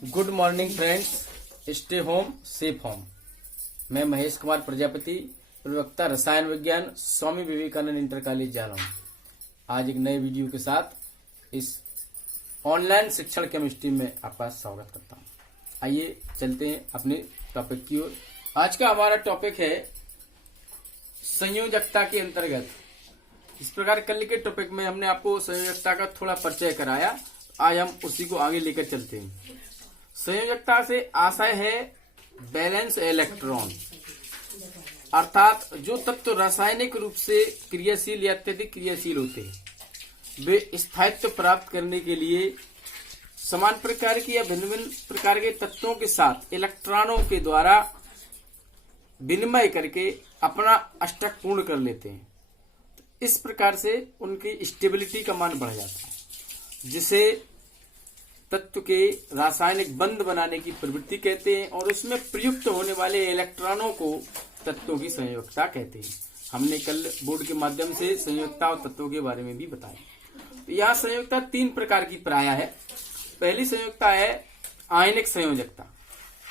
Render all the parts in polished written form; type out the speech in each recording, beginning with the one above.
Good morning friends, stay home safe home. मैं महेश कुमार प्रजापति, प्रवक्ता रसायन विज्ञान, स्वामी विवेकानंद इंटर कॉलेज जालौन। आज एक नए वीडियो के साथ इस ऑनलाइन शिक्षण केमिस्ट्री में आपका स्वागत करता हूं। आइए चलते हैं अपने टॉपिक की ओर। आज का हमारा टॉपिक है संयोजकता के अंतर्गत। इस प्रकार कल के टॉपिक में हमने आपको संयोजकता का थोड़ा परिचय कराया, आज हम उसी को आगे लेकर चलते हैं। संयोजकता से आशय है बैलेंस इलेक्ट्रॉन, अर्थात जो तत्व रासायनिक रूप से क्रियाशील या अत्यधिक क्रियाशील होते हैं वे स्थायित्व प्राप्त करने के लिए समान प्रकार के या भिन्न भिन्न प्रकार के तत्वों के साथ इलेक्ट्रॉनों के द्वारा विनिमय करके अपना अष्टक पूर्ण कर लेते हैं। इस प्रकार से उनकी स्टेबिलिटी का मान बढ़ जाता है, जिसे तत्व के रासायनिक बंध बनाने की प्रवृत्ति कहते हैं और उसमें प्रयुक्त होने वाले इलेक्ट्रॉनों को तत्वों की संयोजकता कहते हैं। हमने कल बोर्ड के माध्यम से संयोजकता और तत्वों के बारे में भी बताया। तो यहाँ संयोजकता तीन प्रकार की प्राय है। पहली संयोजकता है आयनिक संयोजकता,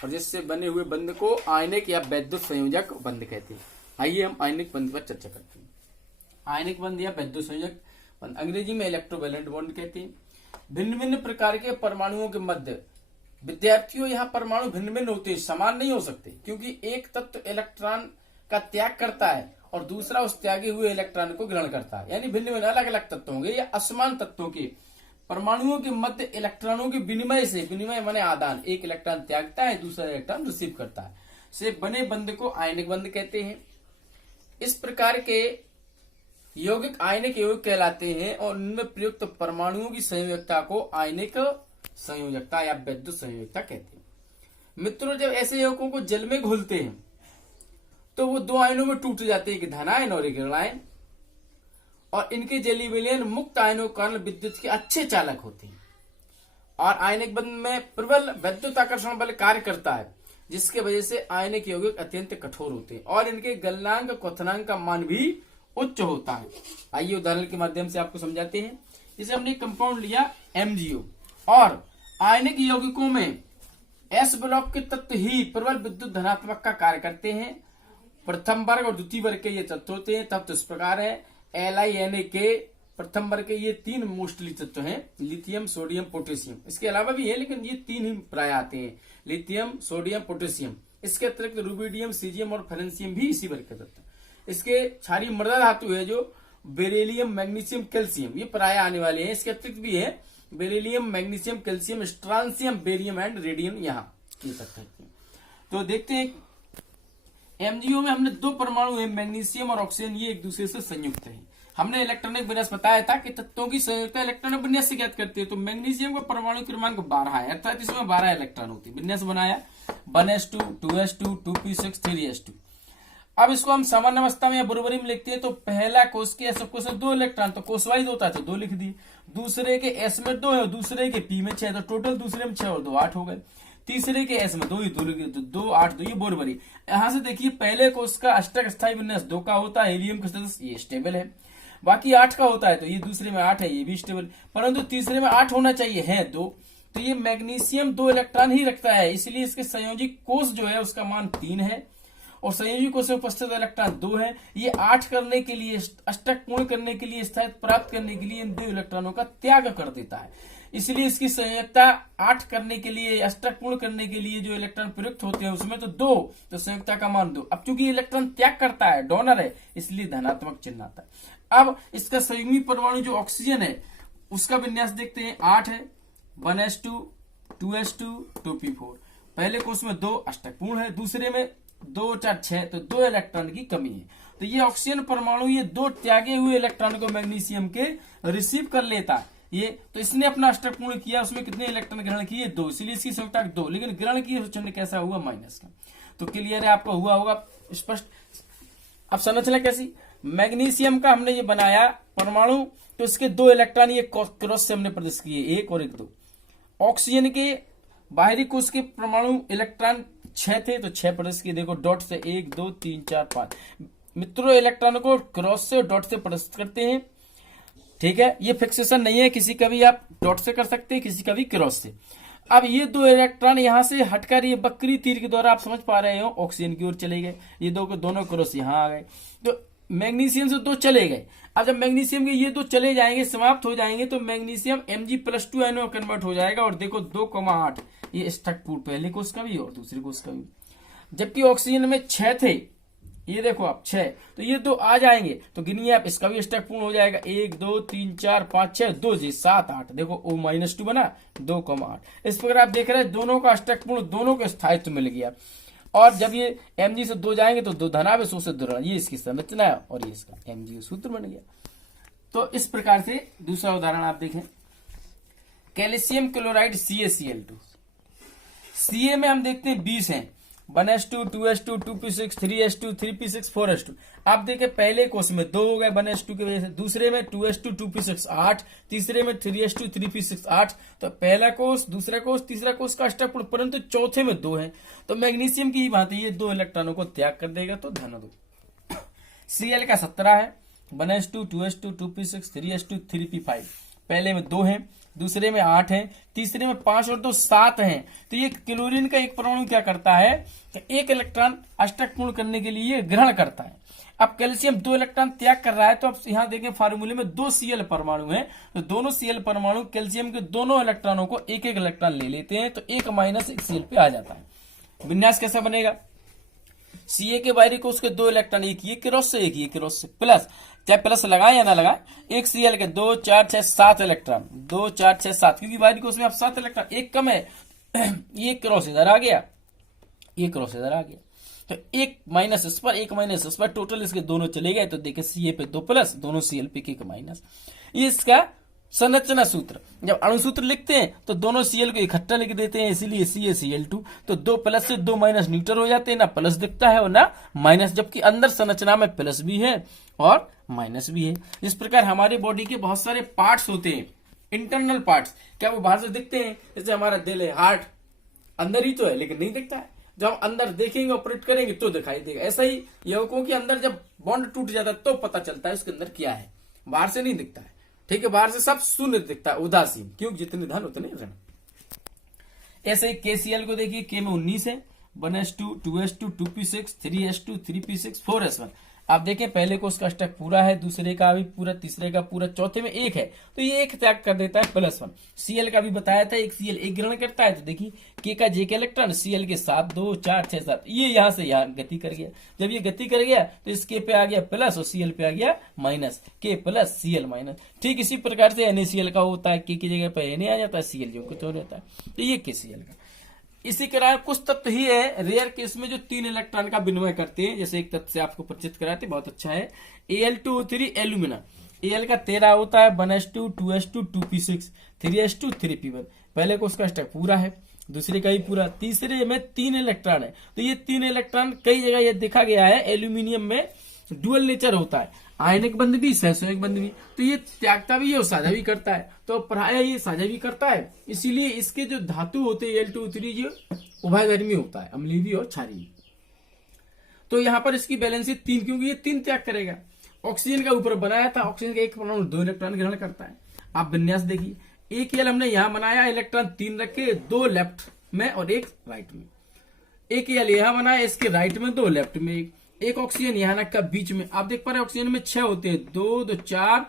और जिससे बने हुए बंध को आयनिक या वैद्युत संयोजक बंध कहते हैं। आइए हम आयनिक बंध पर चर्चा करते हैं। आयनिक बंध या वैद्युत संयोजक बंध अंग्रेजी में इलेक्ट्रोवैलेंट बॉन्ड कहते हैं। भिन्न भिन्न प्रकार के परमाणुओं के मध्य, विद्यार्थियों यहाँ परमाणु भिन्न भिन्न होते हैं, समान नहीं हो सकते, क्योंकि एक तत्व इलेक्ट्रॉन का त्याग करता है और दूसरा उस त्यागे हुए इलेक्ट्रॉन को ग्रहण करता है। यानी भिन्न भिन्न अलग अलग तत्व होंगे या असमान तत्वों के परमाणुओं के मध्य इलेक्ट्रॉनों के विनिमय से, विनिमय माने आदान, एक इलेक्ट्रॉन त्यागता है दूसरा इलेक्ट्रॉन रिसीव करता है, से बने बंध को आयनिक बंध कहते हैं। इस प्रकार के यौगिक आयनिक यौगिक कहलाते हैं और उनमें प्रयुक्त परमाणुओं की संयोजकता को आयनिक संयोजकता या वैद्युत संयोजकता कहते हैं। मित्रों, जब ऐसे यौगिकों को जल में घोलते हैं तो वो दो आयनों में टूट जाते हैं, एक धनायन और एक ऋणायन, और इनके जलीय विलयन मुक्त आयनों के कारण विद्युत के अच्छे चालक होते हैं। और आयनिक बंध में प्रबल वैद्युत आकर्षण बल कार्य करता है, जिसके वजह से आयनिक यौगिक अत्यंत कठोर होते हैं और इनके गलनांक क्वथनांक का मान भी उच्च होता है। आइए उदाहरण के माध्यम से आपको समझाते हैं। जैसे हमने कंपाउंड लिया MgO, और आयनिक यौगिकों में S ब्लॉक के तत्व ही प्रबल विद्युत धनात्मक का कार्य करते हैं। प्रथम वर्ग और द्वितीय वर्ग के ये तत्व होते हैं। तत्व इस प्रकार है LiNa के प्रथम वर्ग के ये तीन मोस्टली तत्व हैं, लिथियम, सोडियम, पोटेशियम। इसके अलावा भी है, लेकिन ये तीन ही प्राय आते हैं, लिथियम, सोडियम, पोटेशियम। इसके अतिरिक्त रुबिडियम, सीजियम और फ्रेंसियम भी इसी वर्ग के तत्व। इसके क्षारीय मृदा धातु है जो बेरिलियम, मैग्नीशियम, कैल्शियम, ये प्राय आने वाले हैं। इसके अतिरिक्त भी है beryllium, magnesium, calcium, strontium, barium and radium, यहाँ ये तत्व हैं। तो देखते हैं MgO में हमने दो परमाणु है, मैग्नीशियम और ऑक्सीजन, ये एक दूसरे से संयुक्त है। हमने इलेक्ट्रॉनिक विन्यास बताया था कि तत्वों की संयुक्तता इलेक्ट्रॉनिक विन्यास से ज्ञात करते हैं। तो मैग्नीशियम का परमाणु क्रमांक 12 है, अर्थात इसमें 12 इलेक्ट्रॉन होते हैं। विन्यास बनाया 1s2, 2s2, 2p6, 3s2। अब इसको हम सामान्य अवस्था में या बरोबरी में लिखते हैं। तो पहला कोष के S कोष में 2 इलेक्ट्रॉन, तो कोषवाइज होता है तो 2 लिख दिए। दूसरे के S में 2 है, दूसरे के P में 6, तो टोटल दूसरे में 6 और 2 8 हो गए। तीसरे के S में 2 ही, 2 लिख दिए, तो 2 8 2, ये बरोबरी। यहां से देखिए पहले कोष का अष्टक स्थायी विन्यास 2 का होता है, हीलियम का सदस्य ये स्टेबल है। बाकी 8 का होता है, तो ये दूसरे में 8 है, ये भी स्टेबल, परंतु तीसरे में 8 होना चाहिए, है 2। तो ये मैग्नीशियम 2 इलेक्ट्रॉन ही रखता है, इसलिए इसके संयोजी कोष जो है उसका मान 3 है और संयोजी कोष में उपस्थित इलेक्ट्रॉन 2 है। ये 8 करने के लिए, अष्टक पूर्ण करने के लिए, स्थायित्व प्राप्त करने के लिए इन 2 इलेक्ट्रॉनों का त्याग कर देता है। इसलिए इसकी संयोजकता 8 करने के लिए, अष्टक पूर्ण करने के लिए जो इलेक्ट्रॉन प्रयुक्त होते हैं उसमें तो 2, तो संयोजकता का मान 2। अब चूंकि इलेक्ट्रॉन त्याग करता है, डोनर है, इसलिए धनात्मक चिन्ह आता है। अब इसका संयुग्मी परमाणु जो ऑक्सीजन है उसका विन्यास देखते हैं। 8 है, 1s2, 2s2, 2p4। पहले कोष में 2 अष्टक पूर्ण है, दूसरे में 2 4 6, तो 2 इलेक्ट्रॉन की कमी है। तो ये ऑक्सीजन परमाणु ये 2 त्यागे हुए इलेक्ट्रॉन को मैग्नीशियम के रिसीव कर लेता है। ये तो इसने अपना अष्टक पूर्ण किया, उसमें कितने इलेक्ट्रॉन ग्रहण किए? 2, इसलिए इसकी संयोजकता 2, लेकिन ग्रहण किए तो चिन्ह कैसा हुआ? माइनस का। तो क्लियर है, आपको हुआ होगा स्पष्ट। अब संरचना कैसी? मैग्नीशियम का हमने ये बनाया परमाणु, तो इसके 2 इलेक्ट्रॉन ये क्रॉस से हमने प्रदर्शित किए, 1 और 1 2। ऑक्सीजन के बाहरी कोष के परमाणु इलेक्ट्रॉन 6 थे, तो 6 प्रदर्शित किए, देखो डॉट से 1 2 3 4 5। मित्रों, इलेक्ट्रॉन को क्रॉस से डॉट से प्रदर्शित करते हैं, ठीक है। ये फिक्सेशन नहीं है, किसी का भी आप डॉट से कर सकते हैं, किसी का भी क्रॉस से। अब ये दो इलेक्ट्रॉन यहां से हटकर ये बकरी तीर के द्वारा आप समझ पा रहे हो ऑक्सीजन की ओर चले गए, ये दो के दोनों क्रॉस यहां आ गए, तो मैग्नीशियम से दो चले गए। अब जब मैग्नीशियम के ये दो चले जाएंगे, समाप्त हो जाएंगे, तो मैग्नीशियम Mg+2 NO कन्वर्ट हो जाएगा और देखो 2,8 ये स्टक पूर्ण पहले कोष का भी और दूसरे कोष का भी। जबकि ऑक्सीजन में 6 थे, ये देखो आप 6, तो ये दो आ जाएंगे तो गिनिए आप, इसका भी स्टक पूर्ण हो जाएगा 1 2 3 4 5 6 2 जी 7 8, देखो O-2 बना 2,8। इस प्रकार आप देख रहे हैं दोनों का स्टक पूर्ण, दोनों के स्थायित्व मिल गया। और जब ये Mg से दो जाएंगे तो दो धनावेश से दो, ये इसकी संरचना है और ये इसका Mg का सूत्र बन गया। तो इस प्रकार से दूसरा उदाहरण आप देखें, कैल्शियम क्लोराइड CaCl2। Ca में हम देखते हैं 20 हैं, 1s2 2s2 2p6 3s2 3p6 4s2। आप देखें पहले कोष में 2 हो गए 1s2 की वजह से, दूसरे में 2s2 2p6 8, तीसरे में 3s2 3p6 8। तो पहला कोष, दूसरा कोष, तीसरा कोष का स्टक पूर्ण, परंतु चौथे में 2 है। तो मैग्नीशियम की ही बात है, ये 2 इलेक्ट्रॉनों को त्याग कर देगा तो धन 2। Cl का 17 है, 1s2 2s2 2p6 3s2 3p5। पहले में 2 है, दूसरे में 8 है, तीसरे में 5 और 2 7 हैं। तो ये क्लोरीन का एक परमाणु क्या करता है कि एक इलेक्ट्रॉन अष्टक पूर्ण करने के लिए ग्रहण करता है। अब कैल्शियम 2 इलेक्ट्रॉन त्याग कर रहा है, तो अब यहां देखें फार्मूले में 2 Cl परमाणु हैं, तो दोनों Cl परमाणु कैल्शियम के दोनों इलेक्ट्रॉनों को एक एक इलेक्ट्रॉन ले लेते हैं, तो 1 - 1 Cl पे आ जाता है। विन्यास कैसा बनेगा, Ca के बाहरी कोष के 2 इलेक्ट्रॉन, एक ये क्रॉस से एक ये क्रॉस से, प्लस चाहे प्लस लगाए या ना लगाए, एक Cl के 2 4 6 7 इलेक्ट्रॉन, 2 4 6 7, क्योंकि बाहरी कोष में अब 7 इलेक्ट्रॉन, एक कम है, ये क्रॉस इधर आ गया, ये क्रॉस इधर आ गया, तो 1 - इस पर 1 - इस पर, टोटल इसके दोनों चले गए। तो देखे Ca पे 2 प्लस, दोनों Cl पे 1 - ये इसका संरचना सूत्र। जब अणुसूत्र लिखते हैं तो दोनों Cl को इकट्ठा लिख देते हैं, इसीलिए CaCl2। तो 2 प्लस से 2 माइनस न्यूट्रल हो जाते हैं, ना प्लस दिखता है और ना माइनस, जबकि अंदर संरचना में प्लस भी है और माइनस भी है। इस प्रकार हमारे बॉडी के बहुत सारे पार्ट्स होते हैं, इंटरनल पार्ट्स। क्या वो बाहर से दिखते हैं? जैसे हमारा दिल है, हार्ट अंदर ही तो है लेकिन नहीं दिखता है, जब हम अंदर देखेंगे ऑपरेट करेंगे तो दिखाई देगा। ऐसा ही यवकों के अंदर जब बॉन्ड टूट जाता है तो पता चलता है उसके अंदर क्या है, बाहर से नहीं दिखता है। ठीक है, बाहर से सब शून्य दिखता है, उदासीन, क्योंकि जितने धन उतने ऋण। ऐसे ही KCl को देखिए, K में 19 है, 1s2 2s2 2p6 3s2 3p6 4s1। आप देखें पहले को उसका स्टैक पूरा है, दूसरे का भी पूरा, तीसरे का पूरा, चौथे में 1 है, तो ये 1 त्याग कर देता है, +1। Cl का भी बताया था, एक Cl 1 ग्रहण करता है, तो देखिए K का J का इलेक्ट्रॉन Cl के साथ 2 4 6 7, ये यहां से यहां गति कर गया। जब ये गति कर गया तो इस K पे आ गया प्लस और Cl पे आ गया minus, K plus Cl minus. ठीक इसी प्रकार से NaCl का होता है, K की जगह पे Na आ जाता है, Cl जो कुछ और रहता है, तो ये KCl का। इसी तरह कुछ तत्व ही है रेयर केस में जो 3 इलेक्ट्रॉन का विनिमय करते हैं। जैसे एक तत्व से आपको परिचित कराते, बहुत अच्छा है, Al2O3 एल्यूमिना। Al का 13 होता है, 1s2 2s2 2p6 3s2 3p1। पहले को उसका स्टैक पूरा है, दूसरे का भी पूरा, तीसरे में 3 इलेक्ट्रॉन है। तो ये 3 इलेक्ट्रॉन कई जगह ये देखा गया है एल्यूमिनियम में डुअल नेचर होता है, आयनिक बंध भी सहसोनिक बंध भी, तो ये त्यागता भी है और साझा भी करता है। तो प्राय ये साझा भी करता है, इसीलिए इसके जो धातु होते हैं Al2O3 जो उभयधर्मी होता है, अम्लीय भी और क्षारीय भी। तो यहाँ पर इसकी बैलेंस 3, क्योंकि ये 3 त्याग करेगा। ऑक्सीजन का ऊपर बनाया था, ऑक्सीजन का एक परमाणु 2 इलेक्ट्रॉन ग्रहण करता है। आप विन्यास देखिए, एक Al हमने यहां बनाया, इलेक्ट्रॉन 3 रखे, 2 लेफ्ट में और 1 राइट में। एक Al यहां बनाया, इसके राइट में 2, लेफ्ट में एक ऑक्सीजन यहां रखा बीच में। आप देख पा रहे ऑक्सीजन में 6 होते हैं, 2 2 4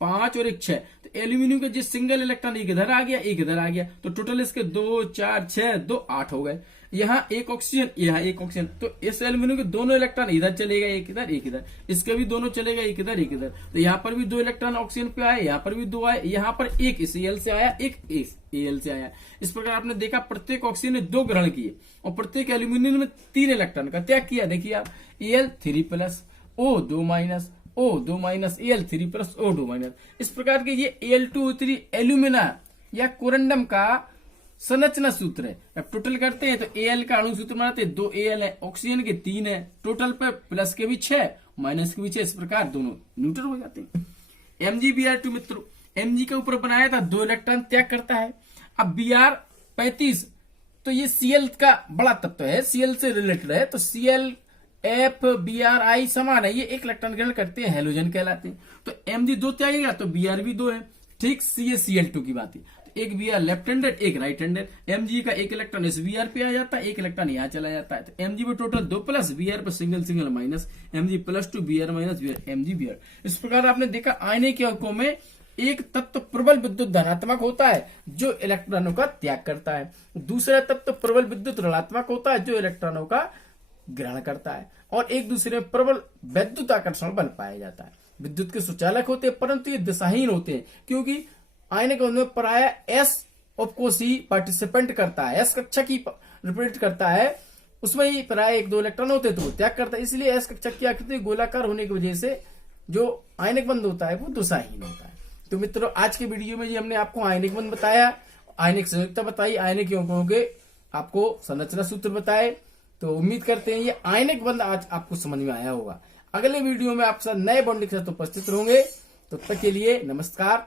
5 और 1 6। तो एल्यूमिनियम का जिस सिंगल इलेक्ट्रॉन एक इधर आ गया, एक इधर आ गया, तो टोटल इसके 2 4 6 2 8 हो गए। यहाँ एक ऑक्सीजन, यहाँ एक ऑक्सीजन, तो इस एल्यूमिनियम के दोनों इलेक्ट्रॉन इधर चलेगा, एक इधर एक इधर, इसके भी दोनों चलेगा, एक इधर एक इधर। तो यहाँ पर भी 2 इलेक्ट्रॉन ऑक्सीजन पे आए, यहाँ पर भी 2 आए, यहाँ पर एक इस Al से आया, एक इस Al से आया। इस प्रकार आपने देखा प्रत्येक ऑक्सीजन ने 2 ग्रहण किए और प्रत्येक एल्यूमिनियम में 3 इलेक्ट्रॉन का त्याग किया। देखिए आप, Al3+ O2- O2- Al3+ O2-। इस प्रकार के ये Al2O3 एल्यूमिना या कोरंडम का संरचना सूत्र है। अब टोटल करते हैं तो Al का अणु सूत्र बनाते हैं, 2 Al है, ऑक्सीजन के 3 है, टोटल पे प्लस के भी 6 माइनस के भी 6, इस प्रकार दोनों न्यूट्रल हो जाते हैं। MgBr2 मित्रों, Mg के ऊपर बनाया था, 2 इलेक्ट्रॉन त्याग करता है। अब Br35, तो ये Cl का बड़ा तत्व है, Cl से रिलेटेड है, तो Cl FBri समान है, ये 1 इलेक्ट्रॉन ग्रहण करते हैं, हेलोजन कहलाते हैं। तो Mg 2 त्यागेगा तो Br भी 2 है। ठीक CaCl2 की बात है, एक Br लेफ्ट हैंडेड, एक राइट हैंडेड। Mg का एक इलेक्ट्रॉन इस Br पे आ जाता है, एक इलेक्ट्रॉन यहाँ चला जाता है। तो Mg पे टोटल 2 प्लस, Br पे single single minus, Mg plus 2 Br minus Mg Br। इस प्रकार आपने देखा आयनिक यौगिकों में एक तत्व प्रबल विद्युत धनात्मक होता है जो इलेक्ट्रॉनों का त्याग करता है, दूसरा तत्व प्रबल विद्युत ऋणात्मक होता है जो इलेक्ट्रॉनों का ग्रहण करता है, और एक दूसरे में प्रबल वैद्युत आकर्षण बल पाया जाता है। विद्युत के सुचालक होते हैं परंतु ये दिशाहीन होते हैं, क्योंकि आयनिक में प्राय एस को सी पार्टिसिपेंट करता है, एस कक्षा की रिप्रेजेंट करता है, उसमें ही प्राय 1-2 इलेक्ट्रॉन होते हैं तो वो त्याग करता है। इसलिए एस कक्षा की आकृति गोलाकार होने की वजह से जो आयनिक बंध होता है वो दिशाहीन होता है। तो मित्रों, आज के वीडियो में जी हमने आपको आयनिक बंध बताया, आयनिक संयुक्ता बताई, आयनिक यौगिकों के आपको संरचना सूत्र बताए। तो उम्मीद करते हैं ये आयनिक बंध आज आपको समझ में आया होगा। अगले वीडियो में आपके साथ नए बॉन्डिंग के साथ उपस्थित होंगे। तो तब तक के लिए नमस्कार।